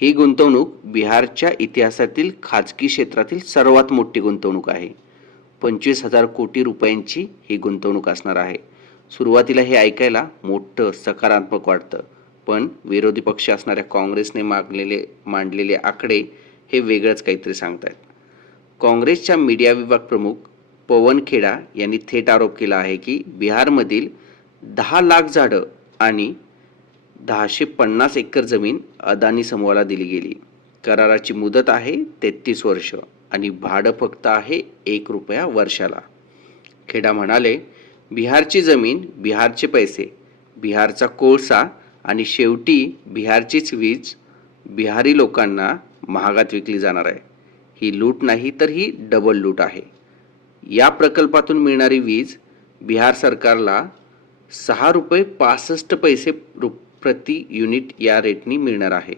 ही गुंतवणूक बिहारच्या इतिहासातील खाजगी क्षेत्रातील सर्वात मोठी गुंतवणूक आहे. 25,000 कोटी रुपयांची ही गुंतवणूक असणार आहे. सुरुवातीला हे ऐकायला मोठं सकारात्मक वाटतं, पण विरोधी पक्ष असणाऱ्या काँग्रेसने मांडलेले आकडे हे वेगळंच काहीतरी सांगतायत. काँग्रेसच्या मीडिया विभाग प्रमुख पवन खेडा यांनी थेट आरोप केला आहे की बिहारमधील 10 लाख झाडं आणि 1050 एकर जमीन अदानी समूहाला दिली गेली. कराराची मुदत आहे 33 वर्ष आणि भाडं फक्त आहे ₹1 वर्षाला. खेडा म्हणाले, बिहारची जमीन, बिहारचे पैसे, बिहारचा कोळसा आणि शेवटी बिहारचीच वीज बिहारी लोकांना महागात विकली जाणार आहे. ही लूट नाही तर ही डबल लूट आहे. या प्रकल्पातून मिळणारी वीज बिहार सरकारला ₹6.65 प्रति युनिट या रेटनी मिळणार आहे.